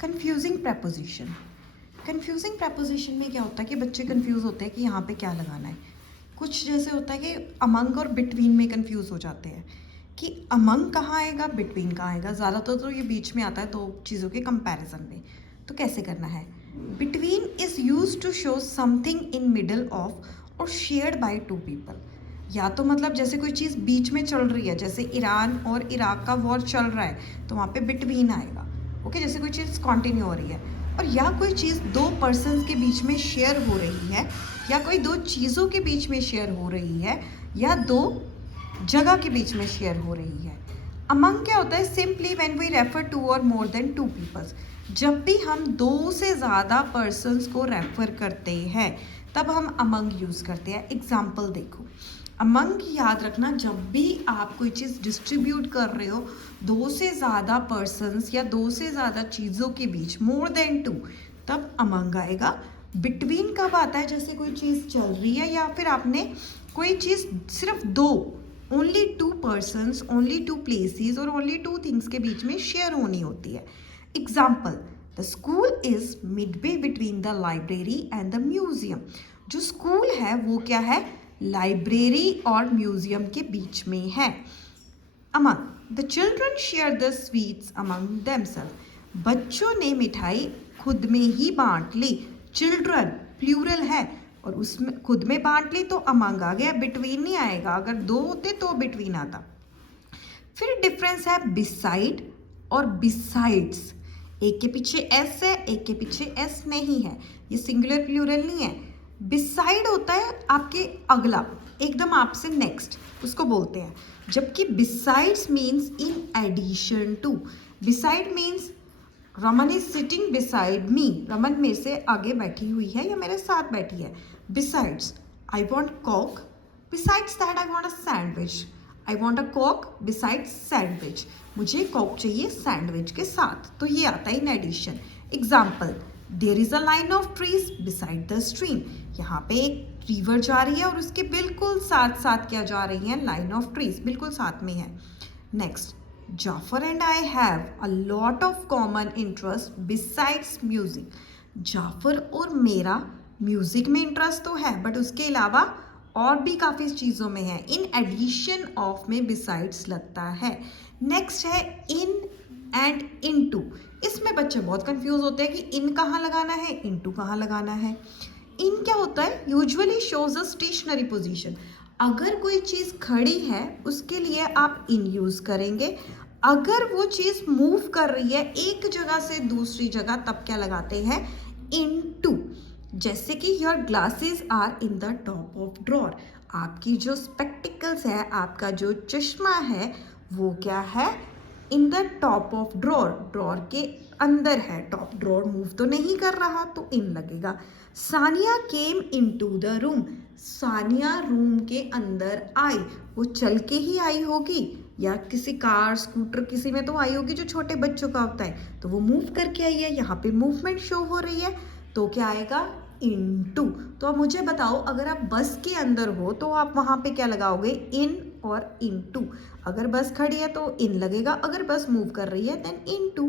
Confusing preposition. Confusing preposition में क्या होता है कि बच्चे कंफ्यूज होते हैं कि यहाँ पे क्या लगाना है। कुछ जैसे होता है कि अमंग और बिटवीन में कंफ्यूज हो जाते हैं कि अमंग कहाँ आएगा, बिटवीन कहाँ आएगा। ज़्यादातर तो ये बीच में आता है दो चीज़ों के कंपैरिजन में। तो कैसे करना है? Between is use to show something in middle of और शेयर्ड बाय टू पीपल। या तो मतलब जैसे कोई चीज़ बीच में चल रही है, जैसे ईरान और इराक का वॉर चल रहा है तो वहाँ पे बिटवीन आएगा। ओके, जैसे कोई चीज़ कंटिन्यू हो रही है। और या कोई चीज़ दो पर्सन्स के बीच में शेयर हो रही है, या कोई दो चीज़ों के बीच में शेयर हो रही है, या दो जगह के बीच में शेयर हो रही है। अमंग क्या होता है? Simply when we refer to और मोर देन टू पीपल्स। जब भी हम दो से ज़्यादा पर्सन्स को रेफर करते हैं तब हम अमंग यूज़ करते हैं। एग्जाम्पल देखो, अमंग याद रखना, जब भी आप कोई चीज़ डिस्ट्रीब्यूट कर रहे हो दो से ज़्यादा पर्सन्स या दो से ज़्यादा चीज़ों के बीच, मोर देन टू, तब अमंग आएगा। बिटवीन कब आता है? जैसे कोई चीज़ चल रही है या फिर आपने कोई चीज़ सिर्फ दो, only two persons, only two places और ओनली टू थिंग्स के बीच में शेयर होनी होती है। Example, the school is midway between the library and the museum. जो स्कूल है वो क्या है? लाइब्रेरी और म्यूजियम के बीच में है। Among, the children share the sweets among themself. बच्चों ने मिठाई खुद में ही बांट ली। चिल्ड्रन प्लूरल है और उसमें खुद में बांट ली तो अमंग आ गया, बिटवीन नहीं आएगा। अगर दो होते तो बिटवीन आता। फिर डिफरेंस है बिसाइड और बिसाइड्स। एक के पीछे एस है, एक के पीछे एस नहीं है, ये सिंगुलर प्लूरल नहीं है। बिसाइड होता है आपके अगला, एकदम आपसे नेक्स्ट, उसको बोलते हैं। जबकि besides means in addition to. Besides means Raman is sitting beside me, Raman मेरे से आगे बैठी हुई है या मेरे साथ बैठी है। Besides, I want coke, besides that I want a sandwich. I want a coke besides sandwich, मुझे कोक चाहिए सैंडविच के साथ, तो ये आता है in addition. Example, there is a line of trees beside the stream. यहाँ पे एक रिवर जा रही है और उसके बिल्कुल साथ साथ क्या जा रही है? लाइन ऑफ ट्रीज, बिल्कुल साथ में है। Next, Jafar and I have a lot of common interest besides music. Jafar और मेरा म्यूजिक में इंटरेस्ट तो है बट उसके अलावा और भी काफ़ी चीज़ों में है। इन एडिशन ऑफ में बिसाइड्स लगता है। नेक्स्ट है इन एंड इनटू। इसमें बच्चे बहुत कंफ्यूज होते हैं कि इन कहाँ लगाना है, इनटू कहाँ लगाना है। इन क्या होता है? Usually shows a stationary position. अगर कोई चीज़ खड़ी है उसके लिए आप इन यूज़ करेंगे। अगर वो चीज़ मूव कर रही है एक जगह से दूसरी जगह तब क्या लगाते हैं? इनटू। जैसे कि your glasses are in the top of drawer. आपकी जो स्पेक्टिकल्स है, आपका जो चश्मा है वो क्या है? इन the top of drawer, drawer के अंदर है। टॉप ड्रॉर मूव तो नहीं कर रहा तो इन लगेगा। Sania came into the room. Sania room के अंदर आई, वो चल के ही आई होगी या किसी कार स्कूटर किसी में तो आई होगी जो छोटे बच्चों का होता है, तो वो मूव करके आई है। यहाँ पे मूवमेंट शो हो रही है तो क्या आएगा? इनटू। तो अब मुझे बताओ, अगर आप बस के अंदर हो तो आप वहाँ पे क्या लगाओगे? इन और इनटू। अगर बस खड़ी है तो इन लगेगा, अगर बस मूव कर रही है देन इनटू।